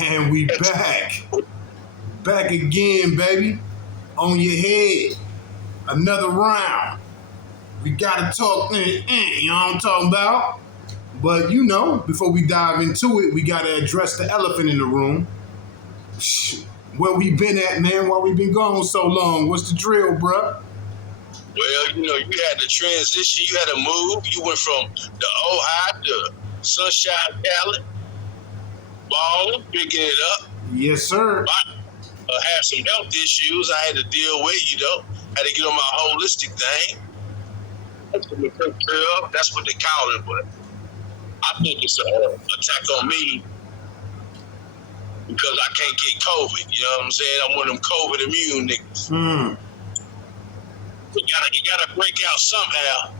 And we back. Back again, baby. On your head. Another round. We gotta talk, you know what I'm talking about? But you know, before we dive into it, we gotta address the elephant in the room. Where we been at, man? Why we been gone so long? What's the drill, bruh? Well, you had to transition. You had to move. You went from the Ohio to Sunshine Valley, balling, picking it up. Yes, sir. I had some health issues I had to deal with, Had to get on my holistic thing. That's what they call it, but I think it's an attack on me because I can't get COVID. You know what I'm saying? I'm one of them COVID immune niggas. You gotta break out somehow.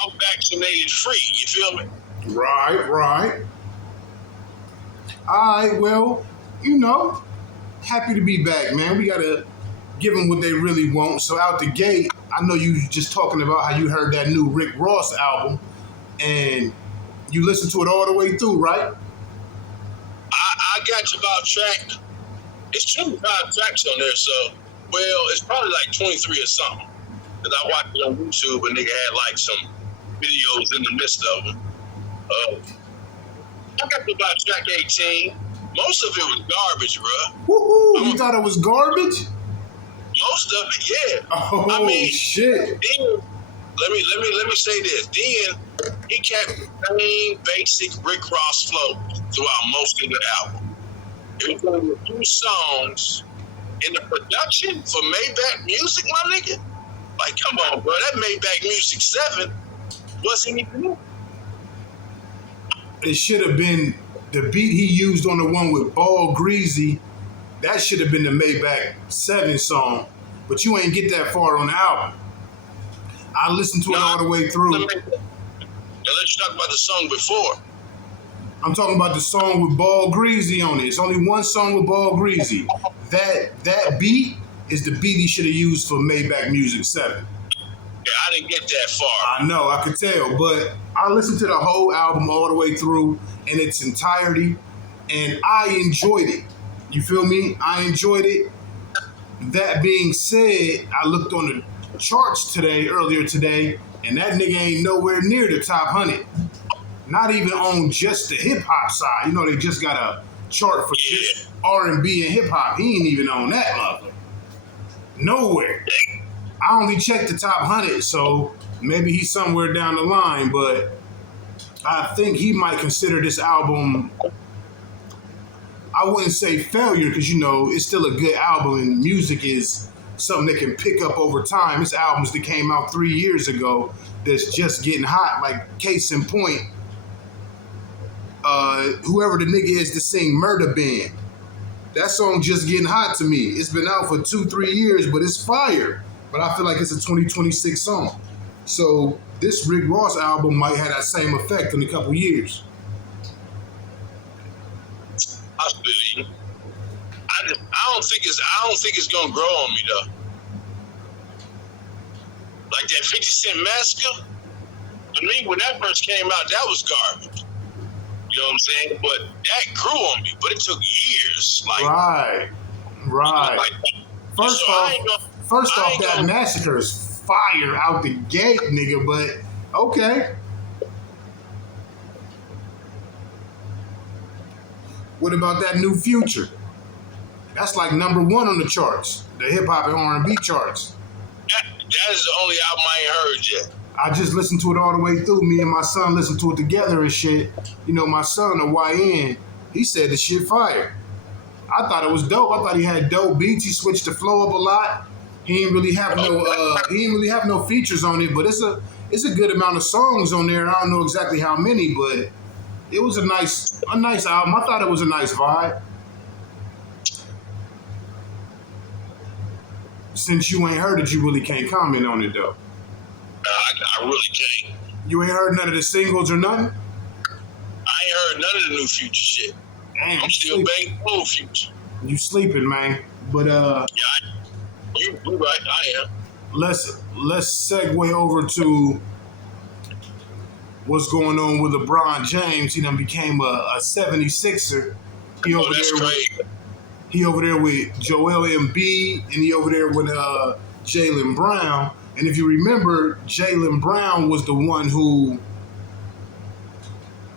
I'm vaccinated free, you feel me? Right. Alright, well, happy to be back, man. We gotta give them what they really want. So out the gate, I know you just talking about how you heard that new Rick Ross album and you listened to it all the way through, right? I got to about track. It's 25 tracks on there, so it's probably like 23 or something. Because I watched it on YouTube and nigga had like some videos in the midst of them. I got to about track 18. Most of it was garbage, bro. Woohoo! You thought it was garbage? Most of it, yeah. Oh, shit. Then, let me say this. Then he kept the same basic Rick Ross flow throughout most of the album. It was only a few songs in the production for Maybach Music, my nigga. Like, come on, bro. That Maybach Music 7 wasn't even new. It should have been the beat he used on the one with Ball Greasy. That should have been the Maybach 7 song. But you ain't get that far on the album. I listened to it all the way through. Now let you talk about the song before. I'm talking about the song with Ball Greasy on it. It's only one song with Ball Greasy. That beat is the beat he should have used for Maybach Music 7. Yeah, I didn't get that far. I know, I could tell, but I listened to the whole album all the way through in its entirety, and I enjoyed it. You feel me? I enjoyed it. That being said, I looked on the charts earlier today, and that nigga ain't nowhere near the top 100. Not even on just the hip hop side. They just got a chart for just R&B and hip hop. He ain't even on that level. Nowhere. I only checked the top 100, so maybe he's somewhere down the line, but I think he might consider this album, I wouldn't say failure, because, it's still a good album, and music is something that can pick up over time. It's albums that came out 3 years ago that's just getting hot. Like, case in point, whoever the nigga is to sing Murder Band, that song just getting hot to me. It's been out for 2-3 years, but it's fire. But I feel like it's a 2026 song. So this Rick Ross album might have that same effect in a couple years. I feel you. I don't think it's gonna grow on me though. Like that 50 Cent Massacre, to me when that first came out, that was garbage. You know what I'm saying? But that grew on me. But it took years. Right. First off, that Massacre is fire out the gate, nigga. But okay. What about that new Future? That's like number 1 on the charts, the hip hop and R&B charts. That is the only album I ain't heard yet. I just listened to it all the way through. Me and my son listened to it together and shit. My son, a YN, he said the shit fire. I thought it was dope. I thought he had dope beats. He switched the flow up a lot. He didn't really have no features on it, but it's a good amount of songs on there. I don't know exactly how many, but it was a nice album. I thought it was a nice vibe. Since you ain't heard it, you really can't comment on it though. I really can't. You ain't heard none of the singles or nothing? I ain't heard none of the new Future shit. Damn, I'm still banging old Future. You sleeping, man. But you're right, I am. Let's segue over to what's going on with LeBron James. He done became a 76er He Oh, over that's there crazy. he over there with Joel Embiid, and he over there with Jaylen Brown. And if you remember, Jaylen Brown was the one who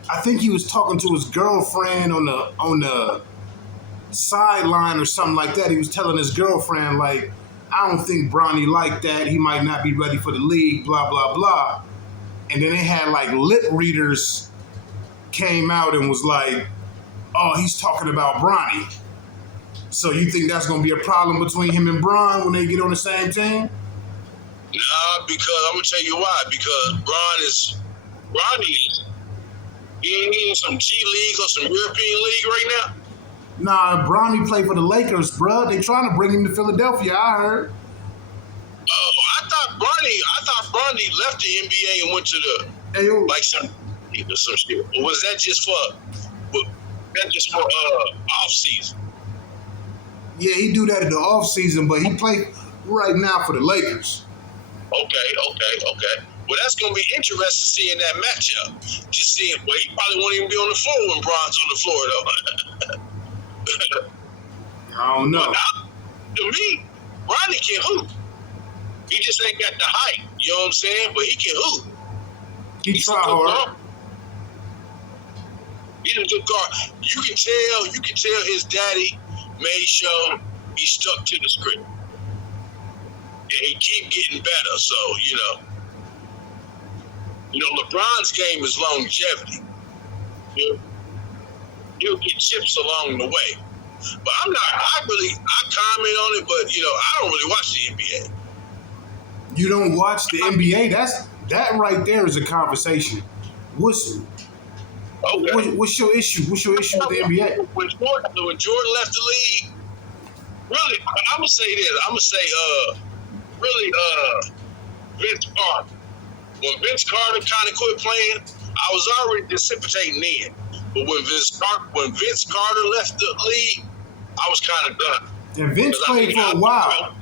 I think he was talking to his girlfriend on the sideline or something like that. He was telling his girlfriend like, I don't think Bronny like that. He might not be ready for the league. Blah blah blah. And then they had like lip readers came out and was like, oh, he's talking about Bronny. So you think that's going to be a problem between him and Bron when they get on the same team? Nah, because I'm gonna tell you why. Because Bronny, he ain't in some G League or some European League right now. Nah, Bronny played for the Lakers, bruh. They trying to bring him to Philadelphia, I heard. Oh, I thought Bronny left the NBA and went to the Hey, yo, like some shit. Or was that just for off season? yeah, he do that in the off season, but he played right now for the Lakers. Okay. Well, that's gonna be interesting seeing that matchup. Just seeing, well, he probably won't even be on the floor when Bron's on the floor though. I don't know. But to me, Bronny can hoop. He just ain't got the height. You know what I'm saying? But he can hoop. He He's try a good hard. guard. He's a good guard. You can tell his daddy made sure he stuck to the script. And he keep getting better. So, LeBron's game is longevity. He'll get chips along the way. But I comment on it, but I don't really watch the NBA. You don't watch the NBA? That right there is a conversation. What's your issue? What's your issue with the NBA? When Jordan left the league, really, I'm gonna say this. I'm gonna say, Vince Carter. When Vince Carter kind of quit playing, I was already precipitating then. But when Vince Carter left the league, I was kind of done. And Vince played for a while.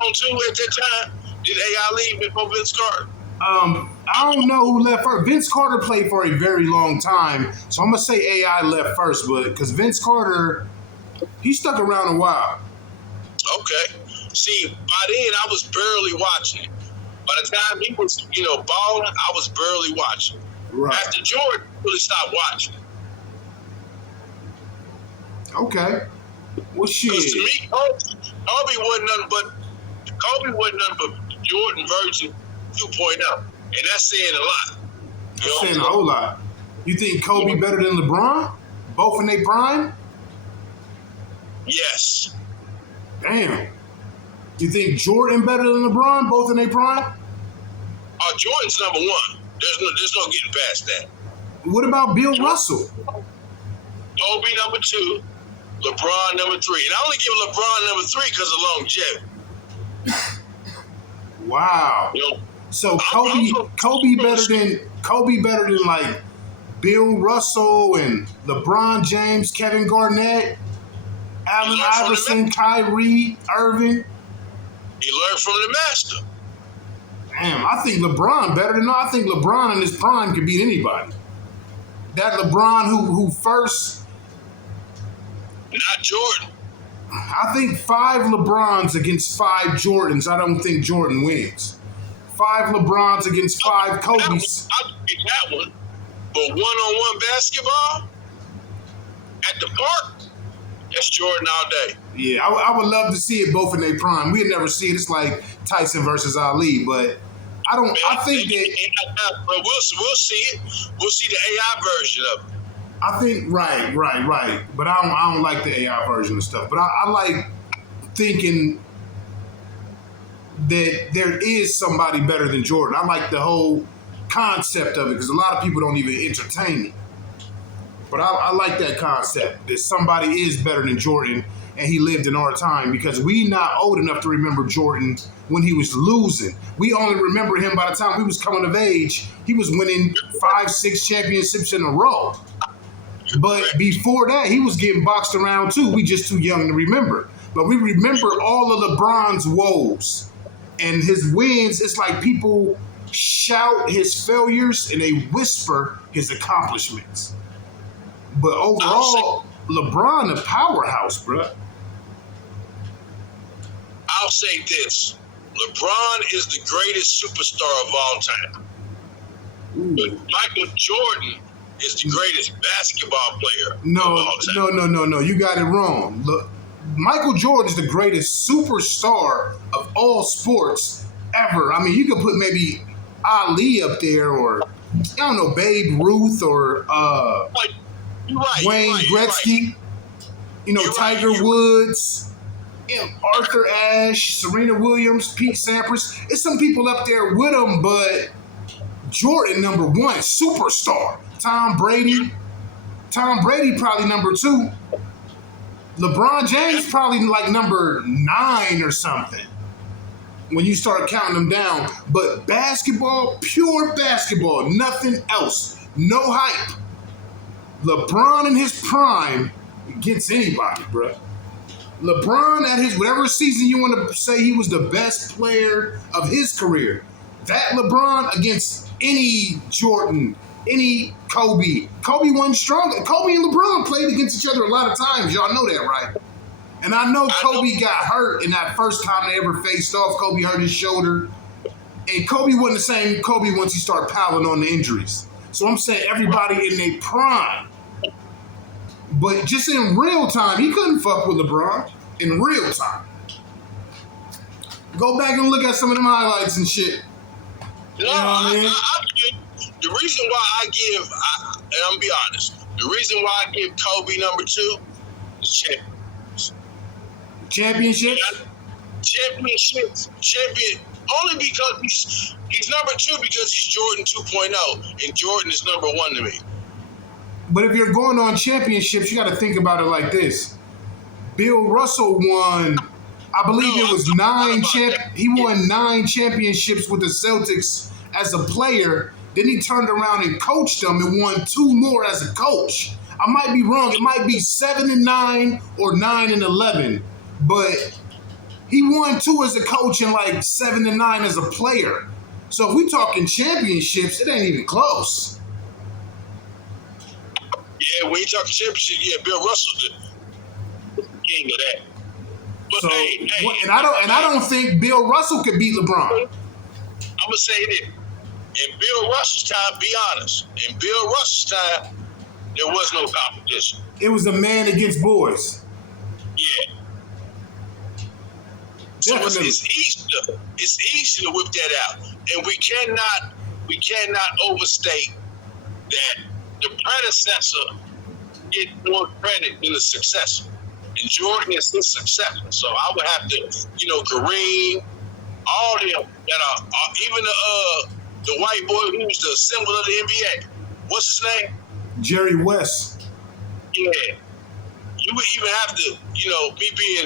On too at that time. Did AI leave before Vince Carter? I don't know who left first. Vince Carter played for a very long time, so I'm gonna say AI left first, but because Vince Carter, he stuck around a while. Okay. See, by then I was barely watching it. By the time he was, balling, I was barely watching. Right. After Jordan, I really stopped watching. Okay. Well, shit. Because to me, Kobe wasn't nothing but Jordan version 2.0. And that's saying a lot. That's saying a whole lot. You think Kobe better than LeBron? Both in their prime? Yes. Damn. You think Jordan better than LeBron? Both in their prime? Jordan's number one. There's no getting past that. What about Bill Russell? Kobe number two, LeBron number three. And I only give LeBron number three because of longevity. Wow. So Kobe better than like Bill Russell and LeBron James, Kevin Garnett, Allen Iverson, Kyrie Irving. He learned from the master. Damn, I think LeBron better than I think LeBron in his prime could beat anybody. That LeBron who first. Not Jordan. I think 5 LeBrons against 5 Jordans. I don't think Jordan wins. 5 LeBrons against 5 Kobe's. I'll take that one. But one-on-one basketball at the park, that's Jordan all day. Yeah, I would love to see it both in their prime. We'd never see it. It's like Tyson versus Ali, but I think that. But we'll see it. We'll see the AI version of it. I think right. But I don't like the AI version of stuff. But I like thinking that there is somebody better than Jordan. I like the whole concept of it because a lot of people don't even entertain it. But I like that concept that somebody is better than Jordan and he lived in our time because we not old enough to remember Jordan when he was losing. We only remember him by the time we was coming of age. He was winning 5-6 championships in a row. But before that, he was getting boxed around too. We just too young to remember. But we remember all of LeBron's woes and his wins. It's like people shout his failures and they whisper his accomplishments. But overall, LeBron a powerhouse, bro. I'll say this. LeBron is the greatest superstar of all time. But Michael Jordan is the greatest basketball player of all time. No. You got it wrong. Look, Michael Jordan is the greatest superstar of all sports ever. I mean, you could put maybe Ali up there, or I don't know, Babe Ruth, or Wayne Gretzky. You know, Tiger Woods, Arthur Ashe, Serena Williams, Pete Sampras. It's some people up there with him, but Jordan number one, superstar. Tom Brady probably number two. LeBron James probably like number 9 or something when you start counting them down. But basketball, pure basketball, nothing else. No hype. LeBron in his prime gets anybody, bro. LeBron at his whatever season you want to say he was the best player of his career. That LeBron against any Jordan, any Kobe. Kobe wasn't strong. Kobe and LeBron played against each other a lot of times. Y'all know that, right? And I know Kobe got hurt in that first time they ever faced off. Kobe hurt his shoulder. And Kobe wasn't the same Kobe once he started piling on the injuries. So I'm saying everybody in their prime. But just in real time, he couldn't fuck with LeBron. In real time. Go back and look at some of them highlights and shit. No, you know what I mean? The reason why I give, and I'm gonna be honest, the reason why I give Kobe number 2 is championships. Champion. Only because he's number 2 because he's Jordan 2.0, and Jordan is number 1 to me. But if you're going on championships, you got to think about it like this. Bill Russell won, I believe it was 9 he won 9 championships with the Celtics as a player. Then he turned around and coached them and won 2 more as a coach. I might be wrong. It might be 7-9 or 9-11. But he won 2 as a coach and like 7-9 as a player. So if we talking championships, it ain't even close. Yeah, when you talking championship, yeah, Bill Russell's the king of that. But so, and I don't think Bill Russell could beat LeBron. I'm gonna say this. In Bill Russell's time, be honest. In Bill Russell's time, there was no competition. It was a man against boys. Yeah. So it's easy to whip that out. And we cannot overstate that the predecessor gets more credit than the successor. And Jordan is his successor. So I would have to, Kareem, all them that are even the white boy who's the symbol of the NBA. What's his name? Jerry West. Yeah. You would even have to,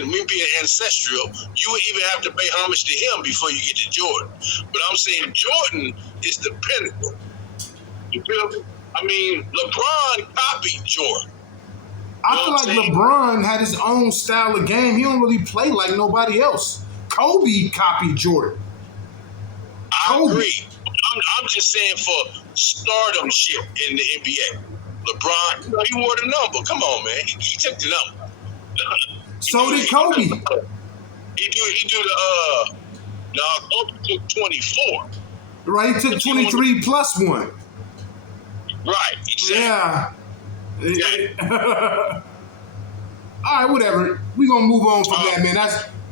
me being ancestral, you would even have to pay homage to him before you get to Jordan. But I'm saying Jordan is the pinnacle. You feel me? I mean, LeBron copied Jordan. I feel like LeBron had his own style of game. He don't really play like nobody else. Kobe copied Jordan. I agree. I'm just saying for stardomship in the NBA. LeBron, he wore the number. Come on, man. He took the number. So did Kobe. He do the Kobe took 24. Right, he took 23 plus 1. Right, exactly. Yeah. All right, whatever. We're gonna move on from that, man.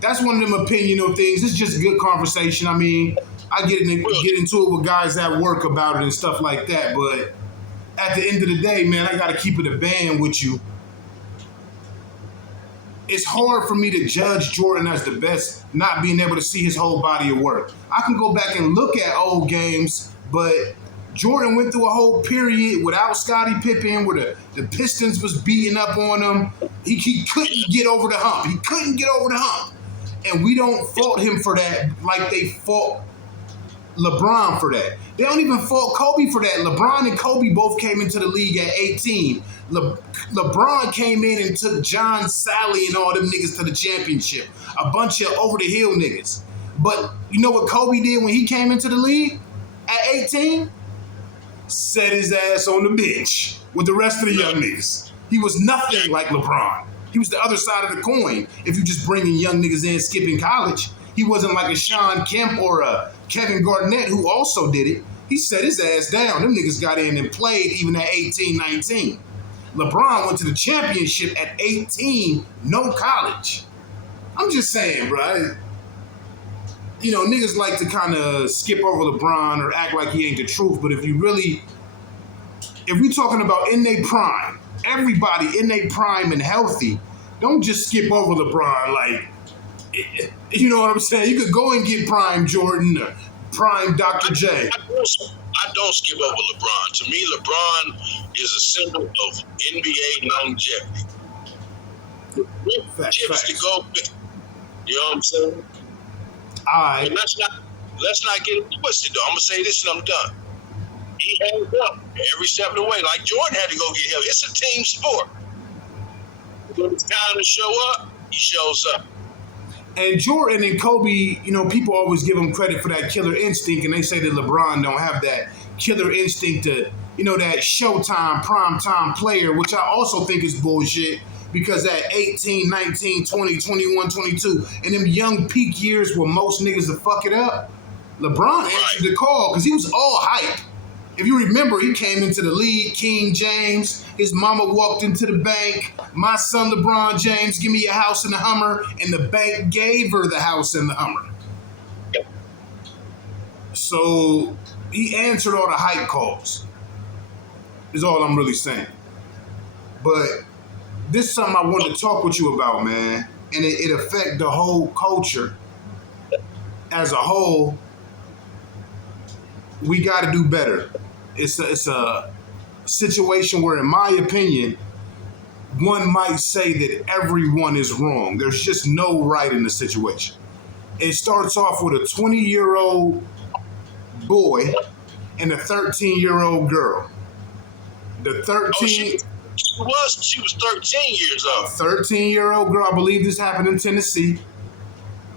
That's one of them opinion things. It's just a good conversation. I mean, I get into it with guys at work about it and stuff like that, but at the end of the day, man, I gotta keep it a band with you. It's hard for me to judge Jordan as the best, not being able to see his whole body of work. I can go back and look at old games, but Jordan went through a whole period without Scottie Pippen where the Pistons was beating up on him. He couldn't get over the hump. And we don't fault him for that like they fought LeBron for that. They don't even fault Kobe for that. LeBron and Kobe both came into the league at 18. LeBron came in and took John Sally and all them niggas to the championship. A bunch of over-the-hill niggas. But you know what Kobe did when he came into the league at 18? Set his ass on the bench with the rest of the young niggas. He was nothing like LeBron. He was the other side of the coin. If you just bringing young niggas in skipping college, he wasn't like a Sean Kemp or a Kevin Garnett who also did it. He set his ass down. Them niggas got in and played even at 18, 19. LeBron went to the championship at 18, no college. I'm just saying, bro. You know, niggas like to kind of skip over LeBron or act like he ain't the truth. But if we talking about in their prime, everybody in their prime and healthy, don't just skip over LeBron. Like, you know what I'm saying? You could go and get prime Jordan or prime Dr. J. I don't skip over LeBron. To me, LeBron is a symbol of NBA longevity. Chips to go with. You know what I'm saying? All right. But let's not get it twisted, though. I'm gonna say this and I'm done. He hangs up every step of the way, like Jordan had to go get help. It's a team sport. When it's time to show up, he shows up. And Jordan and Kobe, you know, people always give him credit for that killer instinct, and they say that LeBron don't have that killer instinct to, you know, that Showtime, primetime player, which I also think is bullshit, because at 18, 19, 20, 21, 22, and them young peak years where most niggas will fuck it up, LeBron answered the call because he was all hype. If you remember, he came into the league, King James. His mama walked into the bank. My son, LeBron James, give me a house in the Hummer. And the bank gave her the house in the Hummer. So he answered all the hype calls, is all I'm really saying. But this is something I wanted to talk with you about, man. And it affects the whole culture as a whole. We got to do better. It's a situation where, in my opinion, one might say that everyone is wrong. There's just no right in the situation. It starts off with a 20-year-old boy and a 13-year-old girl. The 13... She was 13 years old. A 13-year-old girl, I believe this happened in Tennessee.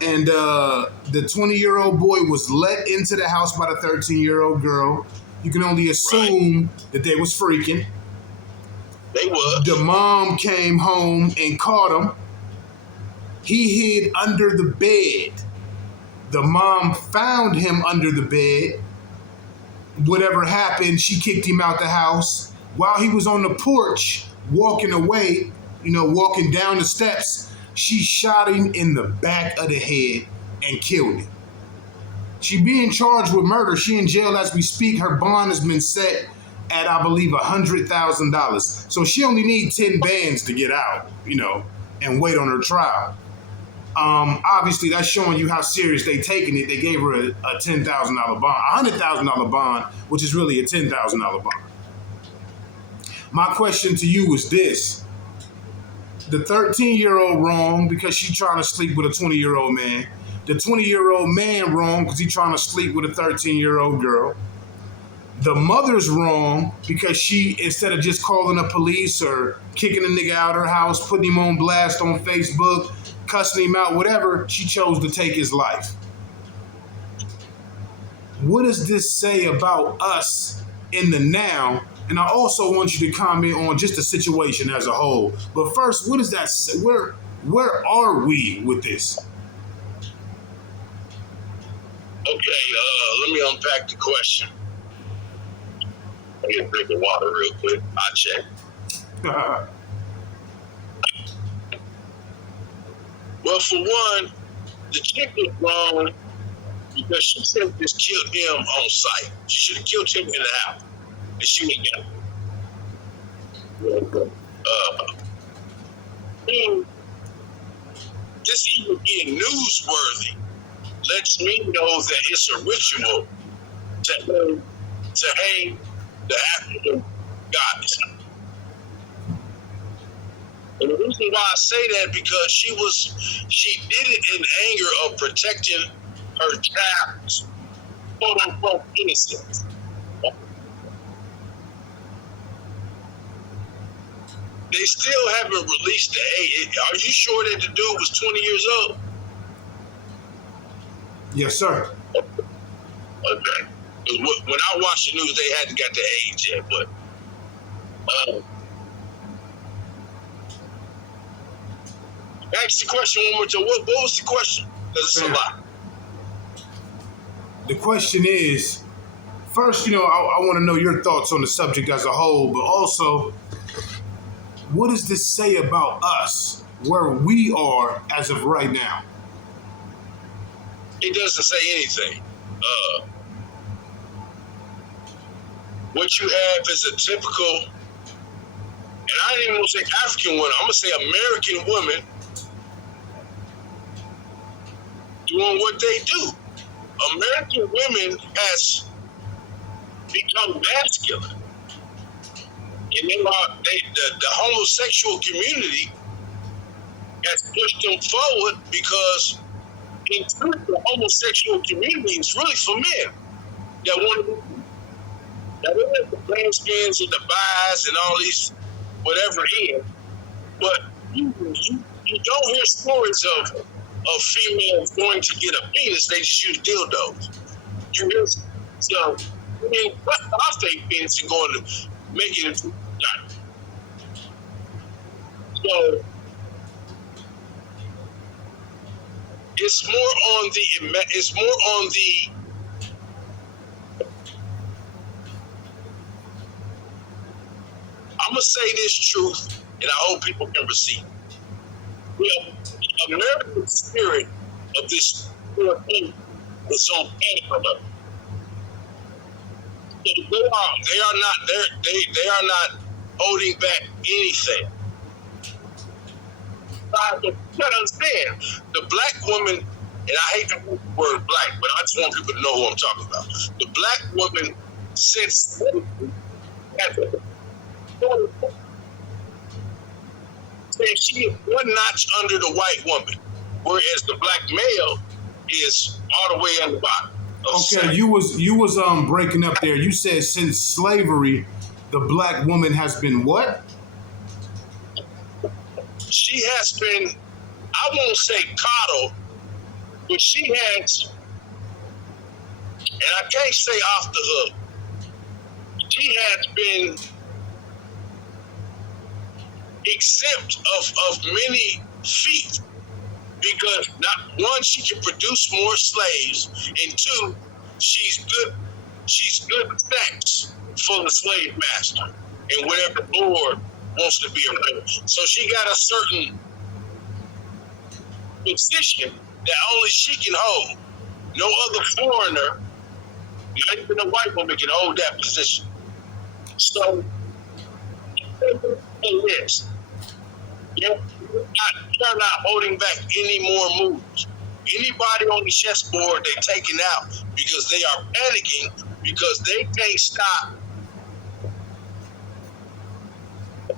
And the 20-year-old boy was let into the house by the 13-year-old girl. You can only assume that they was freaking. They were. The mom came home and caught him. He hid under the bed. The mom found him under the bed. Whatever happened, she kicked him out the house. While he was on the porch, walking away, you know, walking down the steps, she shot him in the back of the head and killed him. She being charged with murder. She in jail as we speak. Her bond has been set at, I believe, $100,000. So she only needs 10 bands to get out, you know, and wait on her trial. Obviously, that's showing you how serious they taking it. They gave her a $10,000 bond, a $100,000 bond, which is really a $10,000 bond. My question to you is this. The 13-year-old wrong because she trying to sleep with a 20-year-old man. The 20-year-old man wrong because he trying to sleep with a 13-year-old girl. The mother's wrong because she, instead of just calling the police or kicking a nigga out of her house, putting him on blast on Facebook, cussing him out, whatever, she chose to take his life. What does this say about us in the now? And I also want you to comment on just the situation as a whole. But first, what does that say? Where are we with this? Okay, let me unpack the question. I get a drink of water real quick. I'll check. Well, for one, the chick was wrong because she should have just killed him on sight. She should have killed him in the house. And she didn't get him. This even being newsworthy lets me know that it's a ritual to hang the African goddess. And the reason why I say that because she did it in anger of protecting her child's quote unquote innocence. They still haven't released the age. Are you sure that the dude was 20 years old? Yes, sir. Okay. When I watched the news, they hadn't got the age yet, but Ask the question one more time. What was the question? Because it's a lot. The question is, first, I want to know your thoughts on the subject as a whole, but also, what does this say about us, where we are as of right now? It doesn't say anything. What you have is a typical, and I didn't even want to say African woman, I'm going to say American woman doing what they do. American women has become masculine. And the homosexual community has pushed them forward because in truth, the homosexual community is really for men that want to be. Now, they have the transgens and the bis and all these whatever it is, but you don't hear stories of females going to get a penis, they just use dildos. You hear so cut off their penis and going to make it into so it's more on the I'm gonna say this truth, and I hope people can receive. The American spirit of this thing is on paper. They are not holding back anything. You gotta understand, the black woman, and I hate the word black, but I just want people to know who I'm talking about. The black woman since she is one notch under the white woman, whereas the black male is all the way on the bottom. Okay, you was breaking up there. You said since slavery, the black woman has been what? She has been, I won't say coddled, but she has, and I can't say off the hook, she has been exempt of many feet because not one, she can produce more slaves, and two, she's good sex for the slave master and whatever lord wants to be around. So she got a certain position that only she can hold. No other foreigner, not even a white woman, can hold that position. So yes, you're not holding back any more moves. Anybody on the chessboard, they're taking out because they are panicking because they can't stop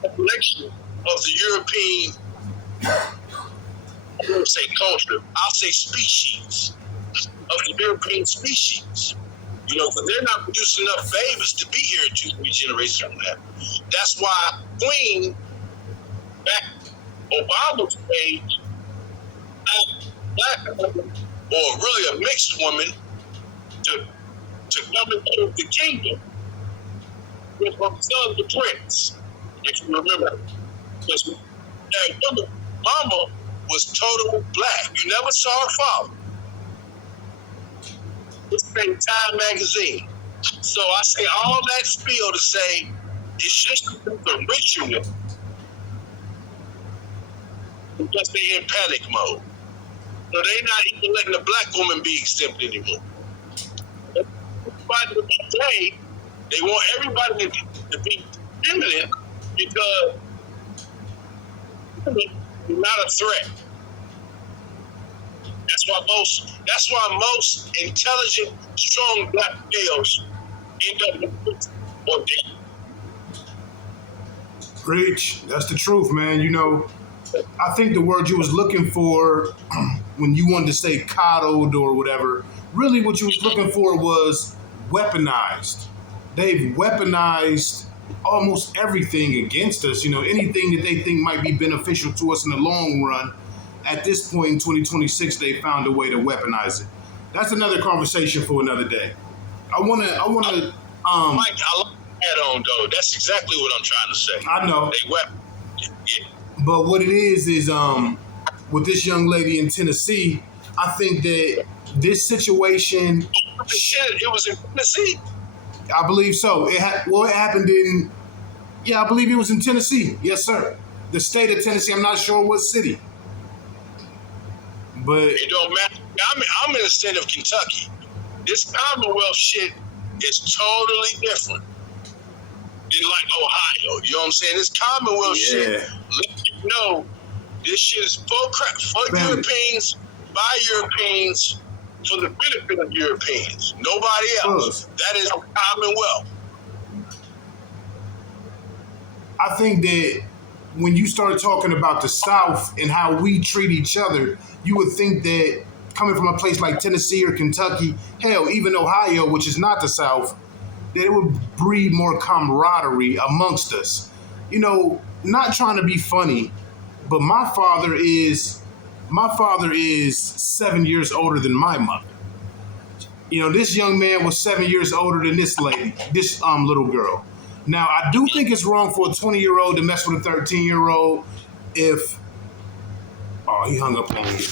the collection of the European, I won't say culture, I'll say species, of the European species. Because they're not producing enough babies to be here in 2-3 generations from now. That's why Queen, back Obama's age, black woman, or really a mixed woman, to come into the kingdom with her son, the prince, if you remember. Because Mama was total black. You never saw her father. It's been Time magazine. So I say all that spiel to say it's just the ritual because they're in panic mode. So they're not even letting the black woman be exempt anymore. Everybody to be gay, they want everybody to be feminine because you're not a threat. That's why most intelligent, strong black males end up or dead. Preach. That's the truth, man. I think the word you was looking for when you wanted to say coddled or whatever, really what you was looking for was weaponized. They've weaponized almost everything against us. Anything that they think might be beneficial to us in the long run. At this point in 2026, they found a way to weaponize it. That's another conversation for another day. I wanna. Mike, I like that on though. That's exactly what I'm trying to say. I know. They weapon. Yeah. But what it is with this young lady in Tennessee, I think that this situation, It was in Tennessee. I believe so. It happened in, I believe it was in Tennessee. Yes, sir. The state of Tennessee. I'm not sure what city. But it don't matter. I'm in the state of Kentucky. This Commonwealth shit is totally different than like Ohio. You know what I'm saying? This Commonwealth shit, let you know, this shit is for Europeans, by Europeans, for the benefit of Europeans. Nobody else. That is Commonwealth. I think that when you start talking about the South and how we treat each other, you would think that coming from a place like Tennessee or Kentucky, hell, even Ohio, which is not the South, that it would breed more camaraderie amongst us. You know, not trying to be funny, but my father is 7 years older than my mother. You know, this young man was 7 years older than this lady, this little girl. Now, I do think it's wrong for a 20-year-old to mess with a 13-year-old if... Oh, he hung up on me.